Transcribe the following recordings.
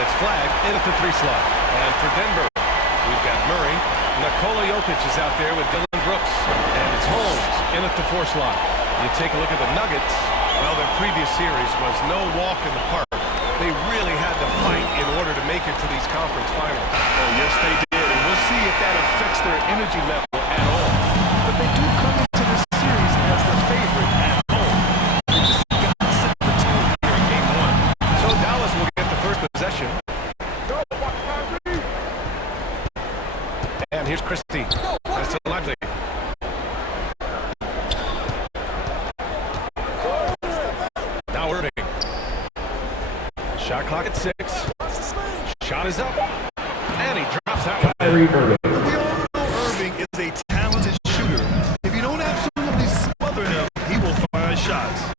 it's flagged in at the 3 slot. And for Denver, we've got Murray. Nikola Jokic is out there with Dylan Brooks. And it's Holmes in at the 4 slot. You take a look at the Nuggets. Well, their previous series was no walk in the park. They really had to fight in order to make it to these conference finals. Oh, yes, they did. And we'll see if that affects their energy level at all. But they do come into this series as the favorite at home. They just got to set the tone here in Game 1. So Dallas will get the first possession. And here's Christie. That's to Lively. Now Irving. Shot clock at 6. Shot is up. And he drops that one. We all know Irving is a talented shooter. If you don't absolutely smother him, he will find shots.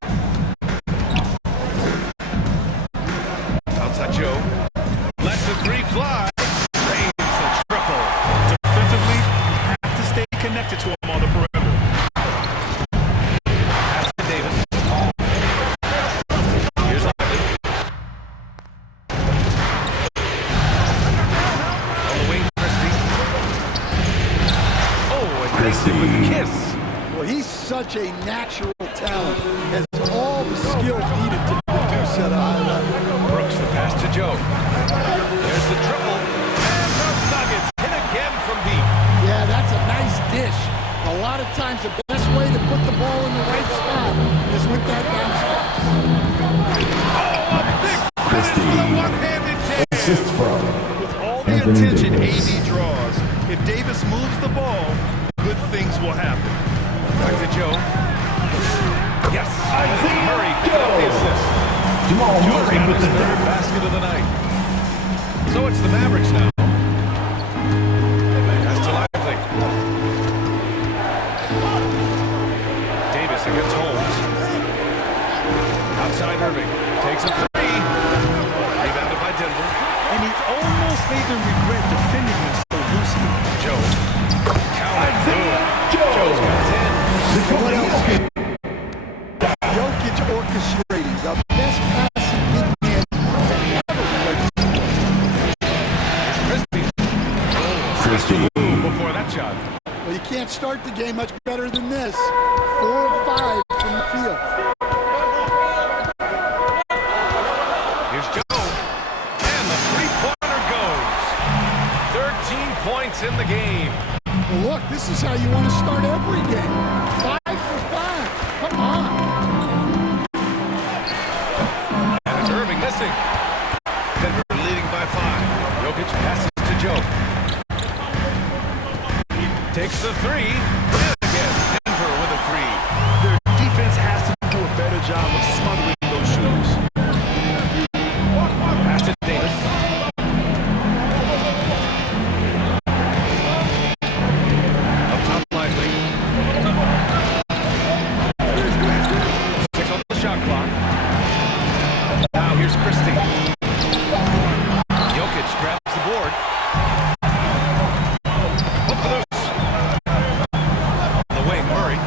Outside Joe. Lets the 3 fly. Drains the triple. Defensively, you have to stay connected to him on the perimeter. Pass to Davis. Here's Lively. On the wing, Christie. Oh, and Christie with the kiss. Well, he's such a natural talent. Has all the skill needed to produce at a high level. Brooks the pass to Joe. There's the triple. And the Nuggets hit again from deep. Yeah, that's a nice dish. A lot of times the best way to put the ball in the right spot is with that bounce pass. Oh, a big finish with a one-handed jam. Assist from With all the Anthony attention Davis. AD draws, if Davis moves the ball, good things will happen. Back to Joe. Yes. Murray picking up the assist. Jamal Joe's Murray got with his the 3rd basket of the night. So it's the Mavericks now. Pass to Lively. Davis against Holmes. Outside Irving. Takes a 3. Rebounded by Denver. And he almost made them regret defending him so loosely. Joe. Count it. Boom. Joe's got 10. What else? Jokic orchestrating the best passing big man that ever played. Christie. Before that shot. Well, you can't start the game much better than this. 4 of 5 from the field. Here's Joe. And the 3-pointer goes. 13 points in the game. Well, look, this is how you want to start every game. 5 for 5. Come on. And it's Irving missing. Denver leading by 5. Jokic passes to Joe. Takes the 3. And again, Denver with a 3. Their defense has to do a better job of smothering those shooters. Pass to Davis. Up top, Lively. 6 on the shot clock. Now here's Christie. Jokic grabs the board. Up for those. On the wing, Murray.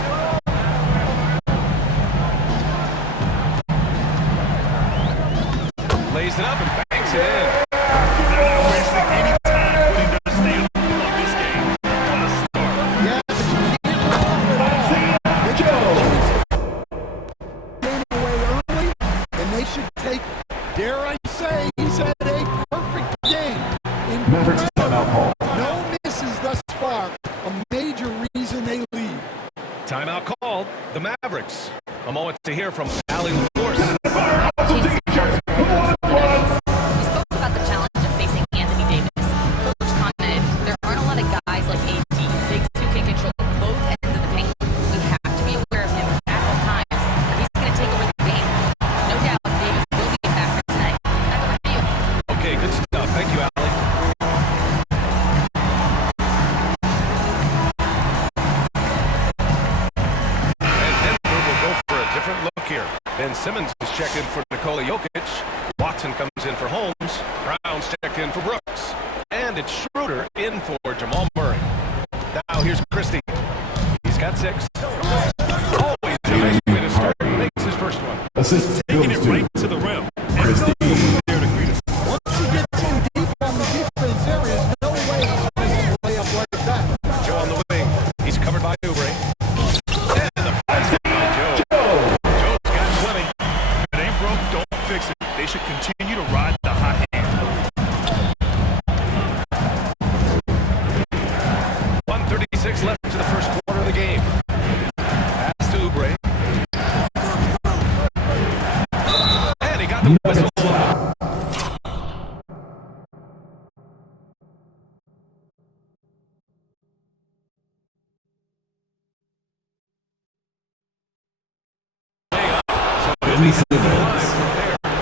Lays it up and banks it in. They're not wasting any time putting their stamp on this game. On a start. Yeah, but you can't run it all. They should game away early, and they should take, dare I say, he's had a perfect game. Mavericks timeout call. No misses thus far. A major reason they lead. Timeout called. The Mavericks. A moment to hear from Allie LaForce. We spoke about the challenge of facing Anthony Davis. Coach commented, there aren't a lot of guys like AD, bigs who can control both ends of the paint. We have to be aware of him at all times. He's going to take over the game. No doubt Davis will be a factor tonight. Back over to you. Okay, good stuff. Thank you, Allie. And Denver will go for a different look here. Ben Simmons is checked in for Nikola Jokic. Watson comes in for Holmes. Brown's checked in for Brooks. And it's Schroeder in for Jamal Murray. Now here's Christie. He's got 6. Always a nice way to start. Makes his first one. Assist Taking goes it right to the rim. And Christie. there to greet him. Once he gets the whistle.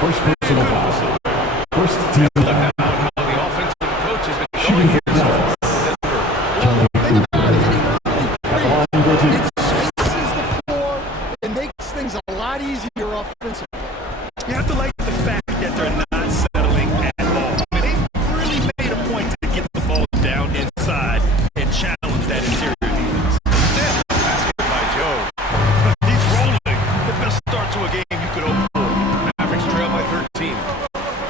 First personal foul. First team foul. The offensive coach has been Shooting going for Dallas. Think about hitting early threes. It spaces the floor and makes things a lot easier offensively. You have to like the fact that they're not settling at all. I mean, they really made a point to get the ball down inside and challenge that interior defense. basket by Joe. He's rolling. The best start to a game you could hope for. Mavericks trail by 13.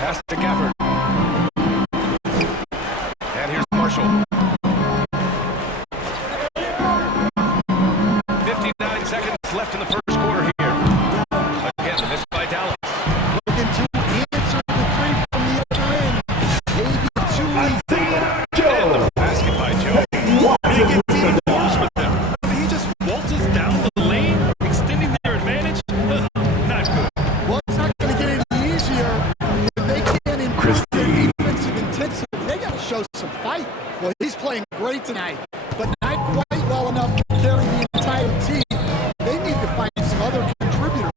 Pass to Gafford. And here's Marshall. 59 seconds left in the first quarter here. Again, the miss by Dallas. Looking to answer the three from the other end. Maybe too easy. And the basket by Joe. And it gets even worse for them. I mean, he just waltzes down the lane, extending their advantage. Not good. Well, it's not going to get any easier if they can't improve their defensive intensity. They got to show some fight. Well, he's playing great tonight, but not quite well enough to carry the entire team. They need to find some other contributors.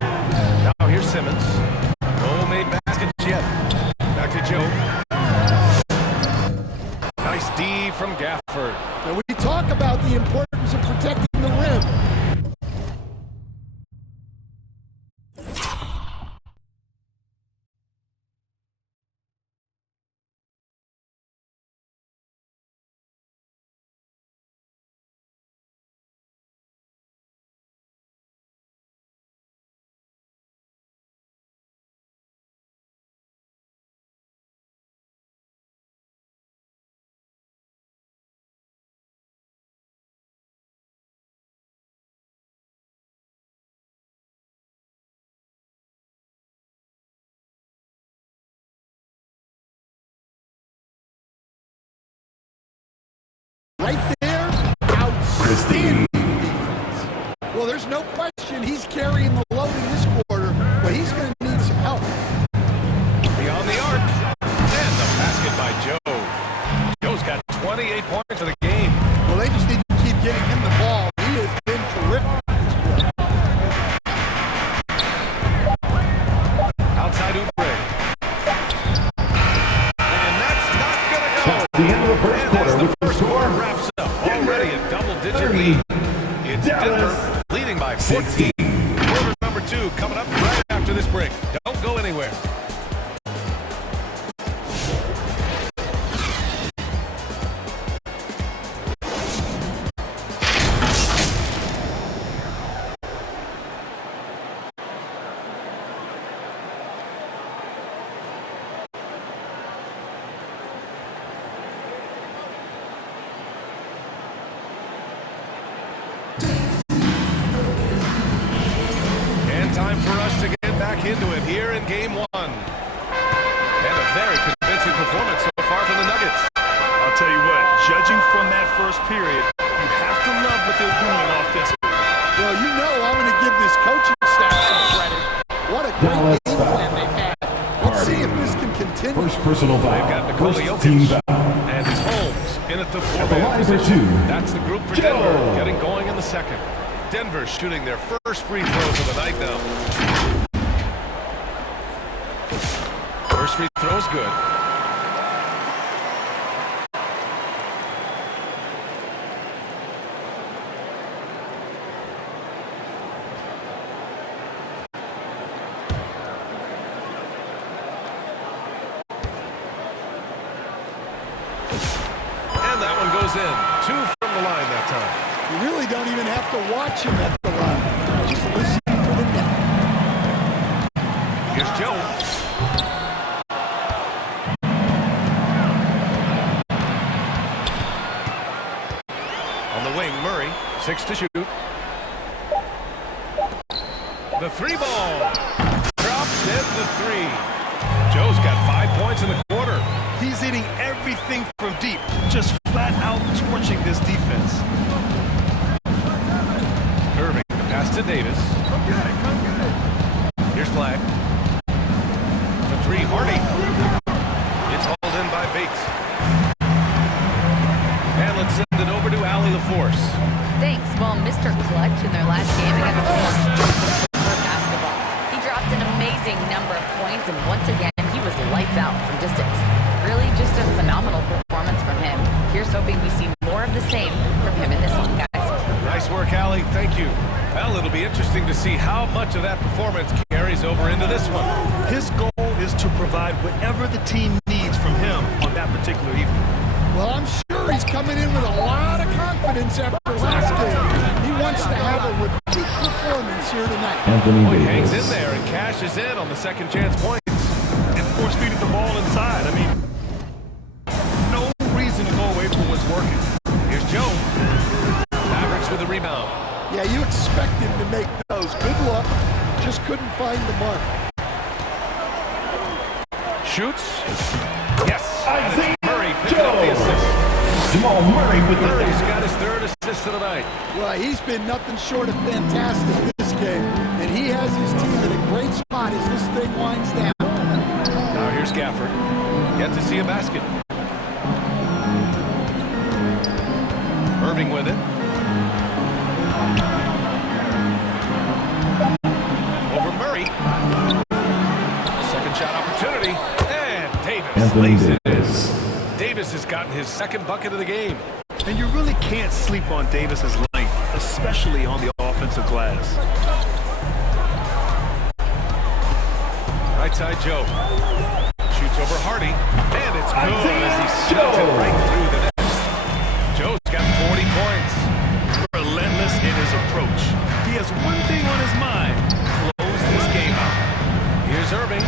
Now here's Simmons. No made baskets yet. Back to Joe. Nice D from Gafford. And we talk about the importance of protecting the rim. Right there, outstanding defense. Well, there's no question he's carrying the load in this quarter, but he's going to need some help. Beyond the arc. And the basket by Joe. Joe's got 28 points for the game. Well, they just need to keep getting him the ball. He has been terrific this quarter. Outside Oubre. And that's not going to go. The end of the first And quarter as the with the first score. quarter wraps up, already a double-digit 30. lead. It's Dallas. Denver leading by 16. 14. Quarter number 2 coming up right after this break. Don't go anywhere. And time for us to get back into it here in Game 1. And a very convincing performance so far from the Nuggets. I'll tell you what, judging from that first period, you have to love what they're doing offensively. Well, you know I'm going to give this coaching staff some credit. What a Dallas great game plan they've had. Let's see if this can continue. First personal They've foul. got Nikola First team Jokic. foul. And it's Holmes in at the At the four-man line for position. 2. That's the group for Joe. Denver, getting going in the second. Denver shooting their first free throws of the night now. First free throw's good. And that one goes in. 2 from the line that time. You really don't even have to watch him at the line. Just listen for the net. Here's Jones. On the wing, Murray. 6 to shoot. The 3-ball. Drops in the 3. Joe's got 5 points in the quarter. He's hitting everything from deep, just flat out torching this defense. Irving, the pass to Davis. Here's Flag. Hardy. It's hauled in by Bates. And let's send it over to Allie LaForce. Thanks. Well, Mr. Clutch in their last game against the Suns for basketball. He dropped an amazing number of points, and once again, he was lights out from distance. Really just a phenomenal performance from him. Here's hoping we see more of the same from him in this one, guys. Nice work, Allie. Thank you. Well, it'll be interesting to see how much of that performance carries over into this one. His goal is to provide whatever the team needs from him on that particular evening. Well, I'm sure he's coming in with a lot of confidence after last game. He wants to have a repeat performance here tonight. Anthony He hangs Davis. in there and cashes in on the second chance points. And force feeding the ball inside. I mean, no reason to go away from what's working. Here's Joe. Mavericks with the rebound. Yeah, you expect him to make those. Good luck. Just couldn't find the mark. Shoots. Yes. Isaiah Murray picking up the assist. Jamal Murray with the Murray's got his third assist of the night. Well, he's been nothing short of fantastic this game. And he has his team in a great spot as this thing winds down. Now here's Gafford. Yet to see a basket. Irving with it. Over Murray. Second shot opportunity. And Davis Anthony lays it in. Davis. Davis has gotten his second bucket of the game. And you really can't sleep on Davis's length, especially on the offensive glass. Right side Joe. Shoots over Hardy. And it's good as he shoves it right through the net. Joe's got 40 points. Relentless in his approach. He has one thing on his mind. Close this game out. Here's Irving.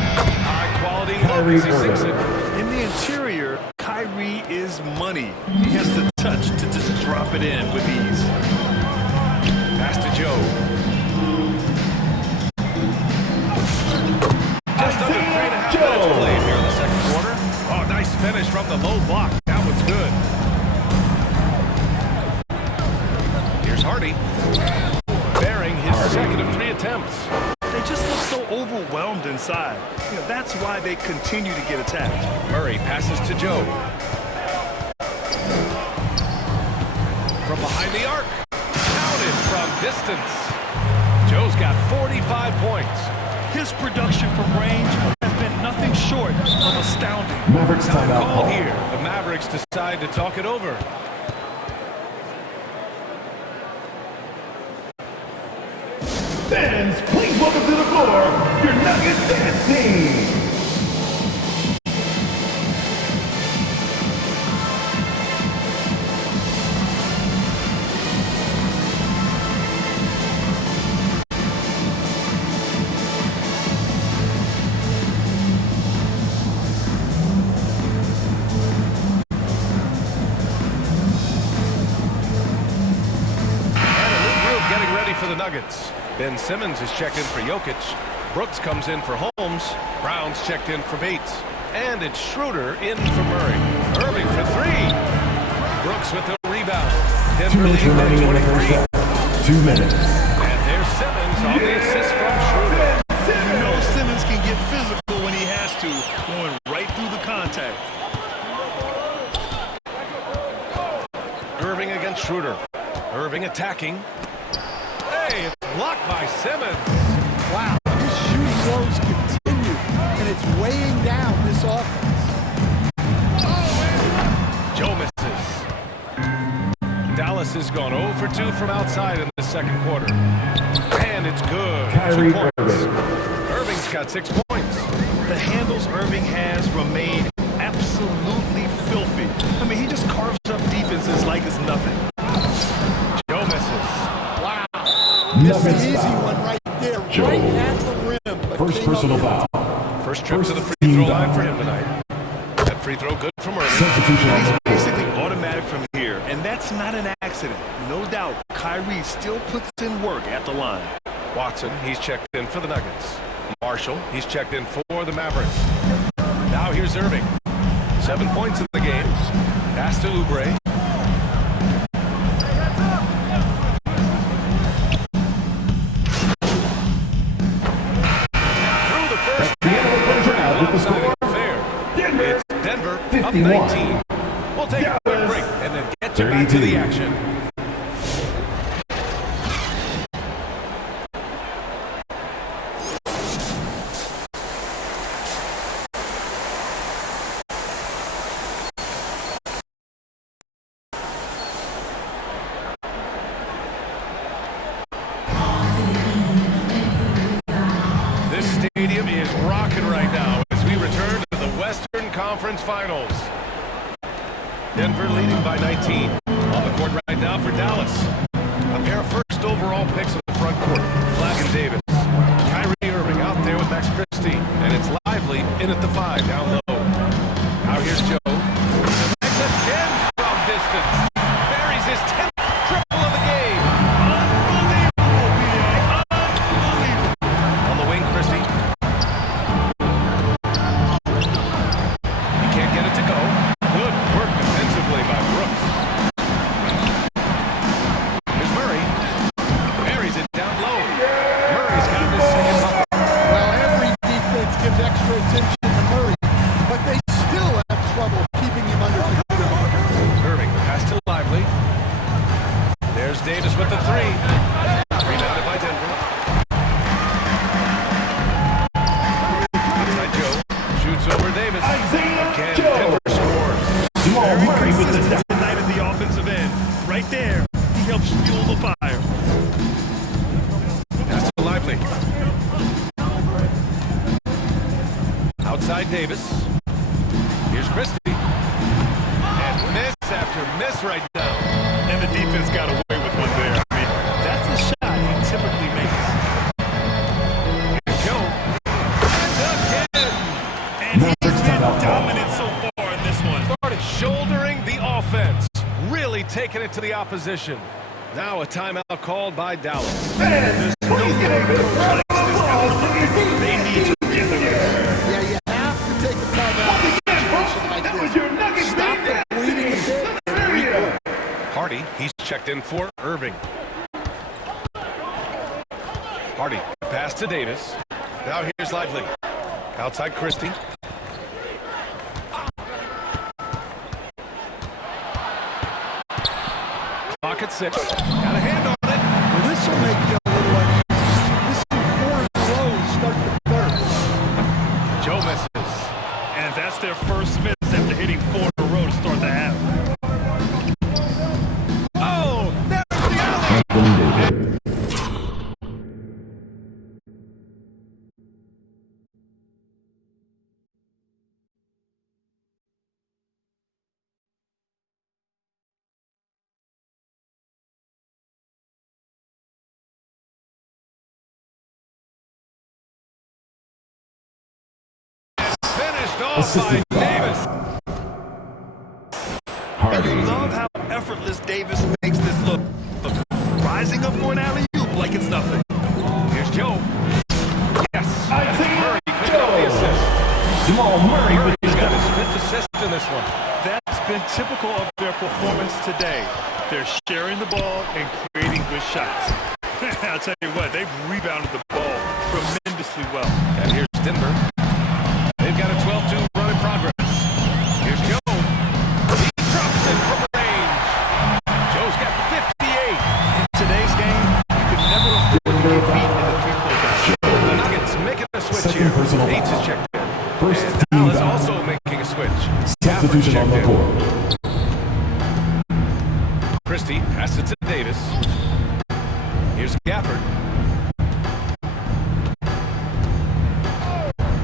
High quality look Kyrie as he sinks it. Irving. In the interior, Kyrie is money. He has the touch to just drop it in with ease. Pass to Joe. Just under 3.5 minutes played here in the second quarter. Oh, nice finish from the low block. That one's good. Here's Hardy. Bearing his second of 3 attempts. They just look so overwhelmed inside. You know, that's why they continue to get attacked. Murray passes to Joe. From behind the arc. Counted from distance. Joe's got 45 points. His production from range has been nothing short of astounding. Mavericks Time timeout call call. here. The Mavericks decide to talk it over. Fans, please welcome to the floor your Nuggets dance team. Getting ready for the Nuggets. Ben Simmons is checked in for Jokic. Brooks comes in for Holmes. Brown's checked in for Bates. And it's Schroeder in for Murray. Irving for 3. Brooks with the rebound. 2 Denver minutes leading by remaining in the first 23. half. 2 minutes. And there's Simmons on the assist from Schroeder. You know Simmons can get physical when he has to, going right through the contact. Irving against Schroeder. Irving attacking. Hey, it's blocked by Simmons. Wow, his shooting woes continue, and it's weighing down this offense. Joe misses. Dallas has gone 0 for 2 from outside in the second quarter. And it's good. Kyrie 2 points. Irving. Irving's got 6 points. The handles Irving has remained absolutely filthy. I mean, he just carves up defenses like it's nothing. Joe misses. Wow. This is Nuggets an easy foul. one right there, Joe. right at the rim. but First came up personal with it. foul. First trip to the free team throw foul. line for him tonight. That free throw good from Irving. Substitution on He's the basically automatic from here, and that's not an accident. No doubt, Kyrie still puts in work at the line. Watson, he's checked in for the Nuggets. Marshall, he's checked in for the Mavericks. Now here's Irving. 7 points in the game. Pass to Oubre. Through the first The end of the first half with the alongside score 51. 19. We'll take a quick break and then get you back to the action. This stadium is rocking right now as we return to the Western Conference Finals. Denver leading by 19. On the court right now for Dallas. A pair of first overall picks in the front court. Flagg and Davis. Kyrie Irving out there with Max Christie. And it's Lively in at the 5 down low. Now here's Joe. Max again from distance. Buries his 10th triple of the game. On the wing, Christie. He can't get it to go. Good work defensively by Brooks. Here's Murray. Buries it down low. Murray's got his second bucket. Well, every defense gives extra attention to Murray, but they still have trouble keeping him under control. Irving, pass to Lively. There's Davis with the 3. Rebounded by Denver. Outside Joe. Shoots over Davis. Again, Denver scores. Jamal Murray with the Consistent tonight at the offensive end. Right there, he helps fuel the fire. Pass to Lively. Outside Davis. Here's Christie. And miss after miss right now. And the defense got away with one there. I mean, that's a shot he typically makes. Here's Joe. And again. And he's Mavericks been timeout call. dominant so far in this one. Started shouldering the offense. Really taking it to the opposition. Now a timeout called by Dallas. Fans, please get a big round of applause for your They need defense. to get the Yeah, you have to take a timeout in a situation like That was this. your Nuggets Stop the defense. bleeding a bit and regroup. Hardy, he's checked in for Irving. Hardy, pass to Davis. Now here's Lively. Outside Christie. Clock at 6. Got a hand on it. Well, this will make you a little uneasy. This is 4 in a row to start the third. Joe misses. And that's their first miss after hitting 4 in a row to start the half. Oh, there's the alley. Finished off by Davis. And you love how effortless Davis makes this look. Rising up for an alley-oop like it's nothing. Here's Joe. Yes. Isaiah Murray picked up the assist. Jamal Murray with He's the got his 5th assist in this one. That's been typical of their performance today. They're sharing the ball and creating good shots. I'll tell you what, they've rebounded the ball tremendously well. And here's Denver. They've got a 12-2 run in progress. Here's Joe. He drops it from range. Joe's got 58. In today's game, you could never afford to get beat in the three-point game. The Nuggets making a switch Second here. personal Bates foul. is checked in. First And team Dallas foul. also making a switch. Substitution on the checked in. court. Christie passes it to Davis. Here's Gafford.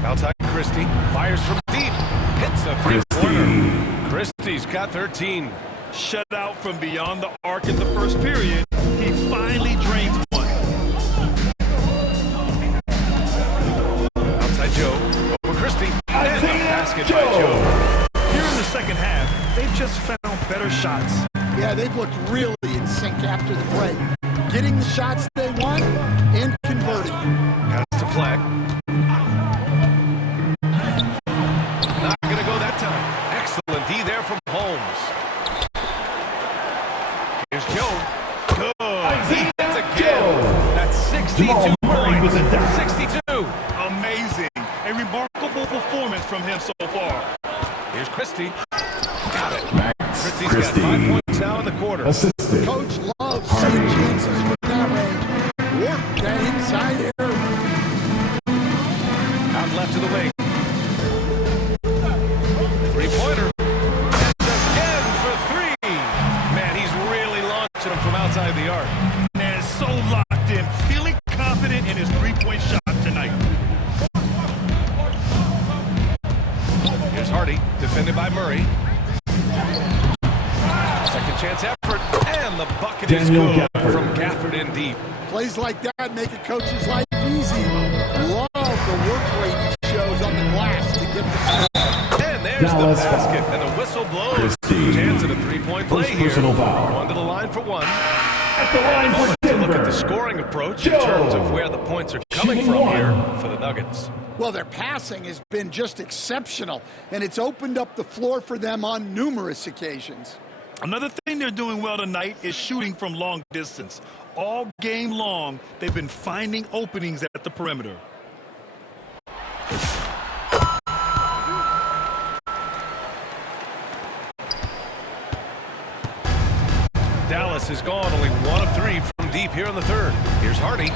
Outside Christie. Fires from deep. Hits a three-pointer. Christie's got 13. Shut out from beyond the arc in the first period, he finally drains one. Outside Joe. Over Christie. And the basket by Joe. Joe. Here in the second half, they've just found better shots. Yeah, they've looked really in sync after the break. Getting the shots they want and converting. Pass to Flagg. Not going to go that time. Excellent D there from Holmes. Here's Joe. Good. He hits again. That's 62 Jamal Murray with points. a dunk. 62. Amazing. A remarkable performance from him so far. Here's Christie. Christie's got 5 points now in the quarter. Assisted. Coach loves seeing chances from that range. Work that inside area. Out left to the wing. Three-pointer. And again for three. Man, he's really launching them from outside the arc. Man, so locked in, feeling confident in his three-point shot tonight. Here's Hardy, defended by Murray. Second chance effort, and the bucket is good from Gafford in deep. Plays like that make a coach's life easy. Love the work rate he shows on the glass to get the score. And there's the basket, and the whistle blows. Chance at a three-point play here. Personal foul. One to the line for one. At the line for To look at Denver. the scoring approach in terms of where the points are coming from here for the Nuggets. Well, their passing has been just exceptional, and it's opened up the floor for them on numerous occasions. Another thing they're doing well tonight is shooting from long distance. All game long, they've been finding openings at the perimeter. Dallas has gone only 1 of 3 from deep here in the third. Here's Hardy.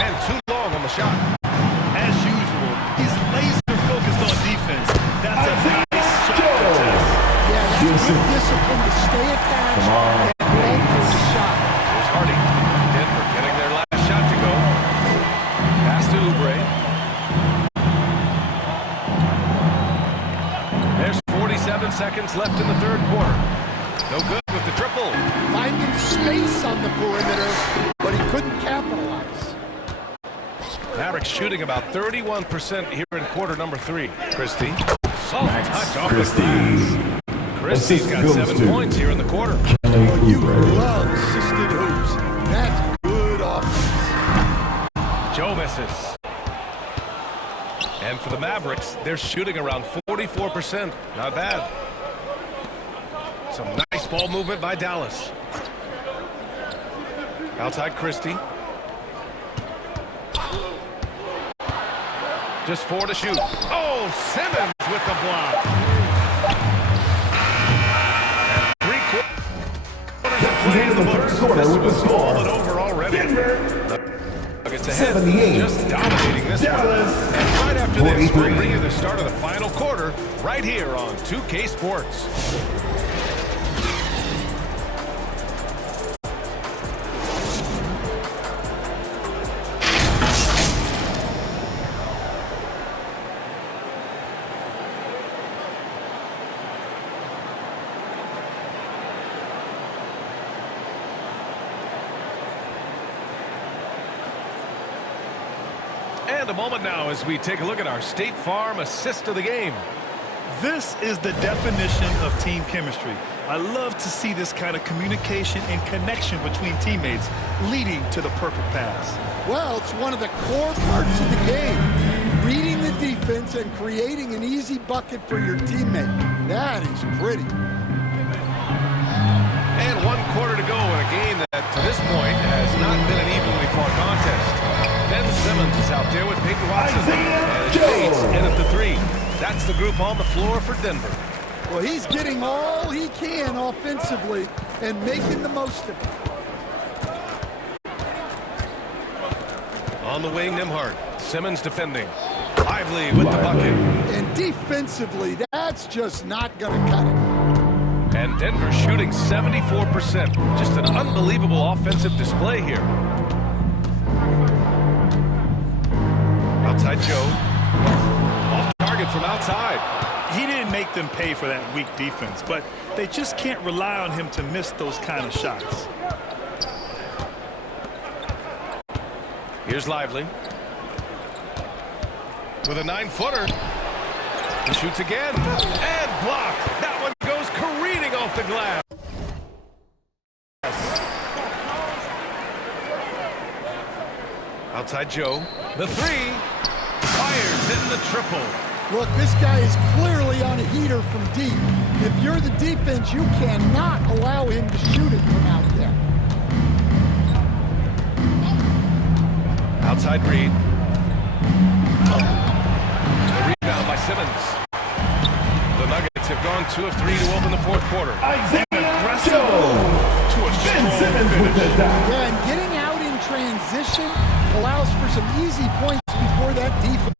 And too long on the shot. As usual, he's laser focused on defense. That's a nice shot to test. Yeah, that's good discipline to stay attached and wait for the shot. Here's Hardy. Denver getting their last shot to go. Pass to Oubre. There's 47 seconds left in the third quarter. No good with the triple. Finding space on the perimeter, but he couldn't capitalize. Mavericks shooting about 31% here in quarter number 3. Christie. Soft touch off the Christie. glass. Christie's Assist got goes 7 to points here in the quarter. You love assisted hoops. That's good offense. Joe misses. And for the Mavericks, they're shooting around 44%. Not bad. Some nice ball movement by Dallas. Outside Christie. Just 4 to shoot. Oh, Simmons with the block. And 3 quarters of play in the books. This was all but over already. Nuggets ahead, 78. just dominating this one. And right after this, we'll bring you the start of the final quarter right here on 2K Sports. And a moment now as we take a look at our State Farm assist of the game. This is the definition of team chemistry. I love to see this kind of communication and connection between teammates leading to the perfect pass. Well, it's one of the core parts of the game. Reading the defense and creating an easy bucket for your teammate. That is pretty. And 1 quarter to go in a game that, to this point, has not been an evenly fought contest. Ben Simmons is out there with Peyton Watson. And his mates in at the 3. That's the group on the floor for Denver. Well, he's getting all he can offensively and making the most of it. On the wing, Nembhard. Simmons defending. Lively with the bucket. And defensively, that's just not going to cut it. And Denver shooting 74%. Just an unbelievable offensive display here. Outside Joe. Off target from outside. He didn't make them pay for that weak defense, but they just can't rely on him to miss those kind of shots. Here's Lively. With a 9-footer. He shoots again. And blocked. That one goes careening off the glass. Outside Joe. The 3. Fires in the triple. Look, this guy is clearly on a heater from deep. If you're the defense, you cannot allow him to shoot it from out there. Outside Reed. The rebound by Simmons. The Nuggets have gone 2 of 3 to open the fourth quarter. Aggressive to a strong finish. Yeah, and getting out in transition allows for some easy points before that defense.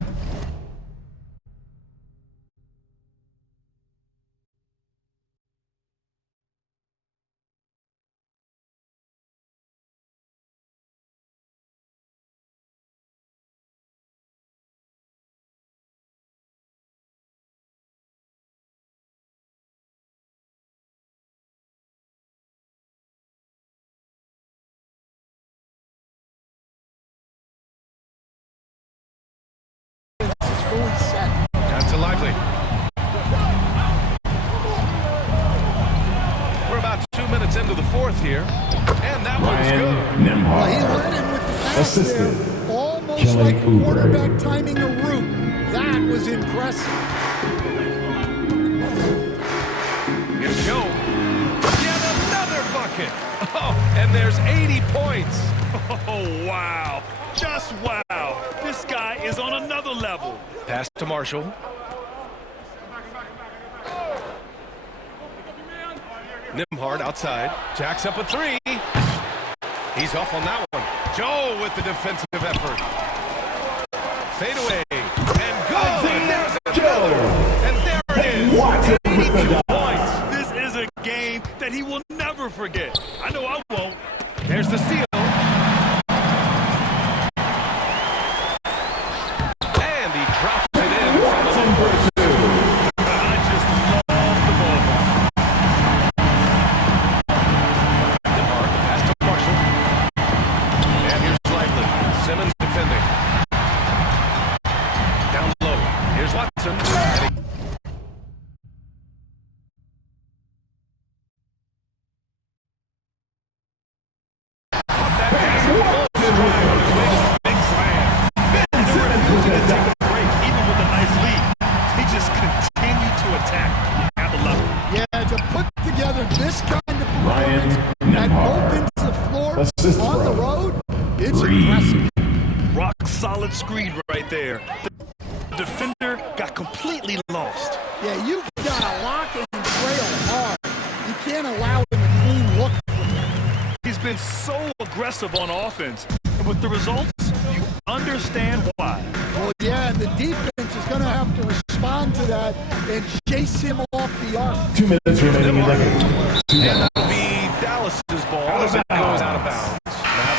Fully set. That's a lively. We're about 2 minutes into the fourth here, and that one's good. Well, he led him with the pass there, almost Kelly like a Oubre. quarterback timing a route. That was impressive. Here we go. Yet another bucket. Oh, and there's 80 points. Oh, wow. Just wow. This guy is on another level. Pass to Marshall. Nimhard outside. Jacks up a three. He's off on that one. Joe with the defensive effort. Fade away. And good. There's another. And there it is. 82 points. This is a game that he will never forget. I know I won't. There's the steal. And he drops it in from the first. I just love the ball. Nimhard, the pass to Marshall. And here's Lively. Simmons defending. Down low. Here's Watson. And he caught that pass in full stride. Big slam. They're refusing to take a break, even with a nice lead. They just continue to attack at the level. Yeah, to put together this kind of Ryan performance at Nimhard. both ends of the floor Assist on the throw. road, it's 3. impressive. Rock solid screen right there. The defender got completely lost. Yeah, you've got to lock and trail hard. You can't allow him a clean look. He's been so aggressive on offense. And with the results, you understand why. Well, yeah, and the defense is going to have to respond to that and chase him off the arc. 2 minutes remaining in the game. And that'll be Dallas's ball as it goes out of bounds.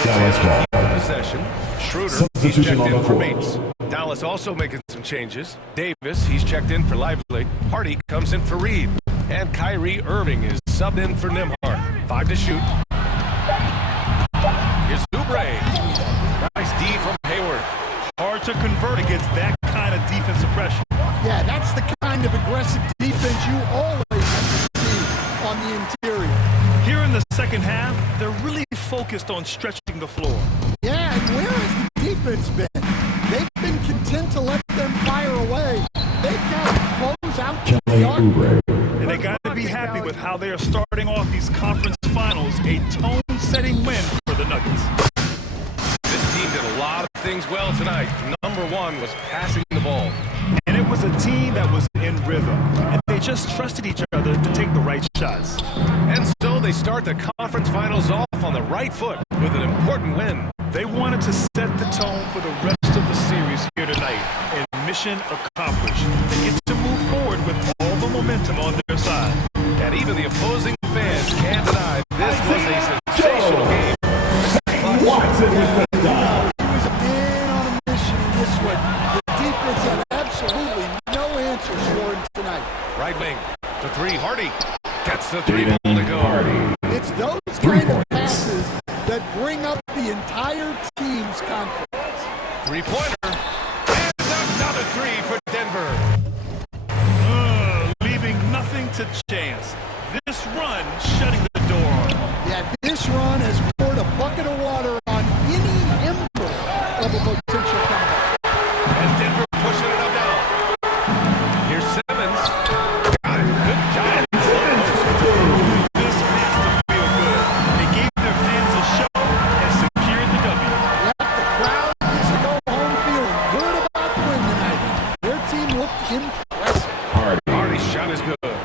Dallas ball. Possession. Schroeder, he's Substitution checked on in the for floor. Bates. Dallas also making some changes. Davis, he's checked in for Lively. Hardy comes in for Reed. And Kyrie Irving is subbed in for Nimhard. 5 to shoot. Here's Oubre. Nice D from Hayward. Hard to convert against that kind of defensive pressure. Yeah, that's the kind of aggressive defense you always have to see on the interior. Here in the second half, they're really focused on stretching the floor. Yeah, and where has the defense been? They've been content to let them fire away. They've got to close out to Kelly the arc. Oubre. And they got to be happy with how they are starting off these conference finals, a tone-setting win for the Nuggets. This team did a lot of things well tonight. Number one was passing the ball. And it was a team that was in rhythm, and they just trusted each other to take the right shots. And so they start the conference finals off on the right foot with an important win. They wanted to set the tone for the rest of the series here tonight, and mission accomplished. They get to move forward with all the momentum on their side. And even the opposing fans can't deny this was a sensational game. Watson with the dive. He was a man on a mission in this one. The defense had absolutely no answers for him tonight. Right wing for 3. Hardy gets the 3 Jaden ball to go. Hardy. It's those 3 kind of points. passes that bring up the entire team's confidence. 3-pointer. And another 3 for Denver. Leaving nothing to chance. This run shutting the door on them. Yeah, this run has poured a bucket of water on any ember of a potential comeback. And Denver pushing it up now. Here's Simmons. Got it. Good job. This has to feel good. They gave their fans a show and secured the W. Yep, the crowd gets to go home feeling good about the win tonight. Their team looked impressive. Hardy. Hardy's shot is good.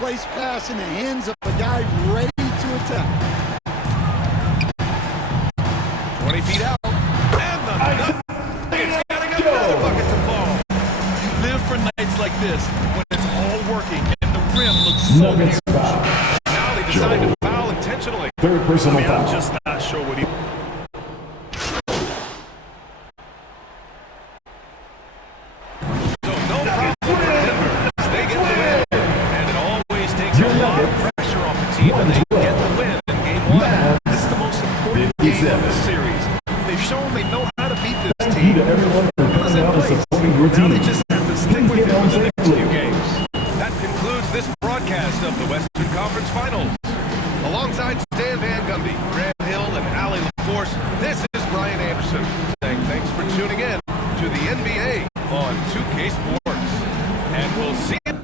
misplaced pass in the hands of a guy ready to attack. 20 feet out. And the Nuggets getting another bucket to fall. You live for nights like this when it's all working and the rim looks so Nuggets huge. foul. Now they decide to foul intentionally. Third personal I'm foul. just not sure what he... So no problem for Denver. They get the win. And it always takes a lot of pressure off the team when they get the win in game one. This is the most important game of the series. They've shown they know how to beat this Thank you team. to everyone for coming out and supporting your Now team. they just have to stick with it for the next few games. That concludes this broadcast of the Western Conference Finals. Alongside Stan Van Gundy, Grant Hill, and Allie LaForce, this is Brian Anderson saying thanks for tuning in to the NBA on 2K Sports. And we'll see you.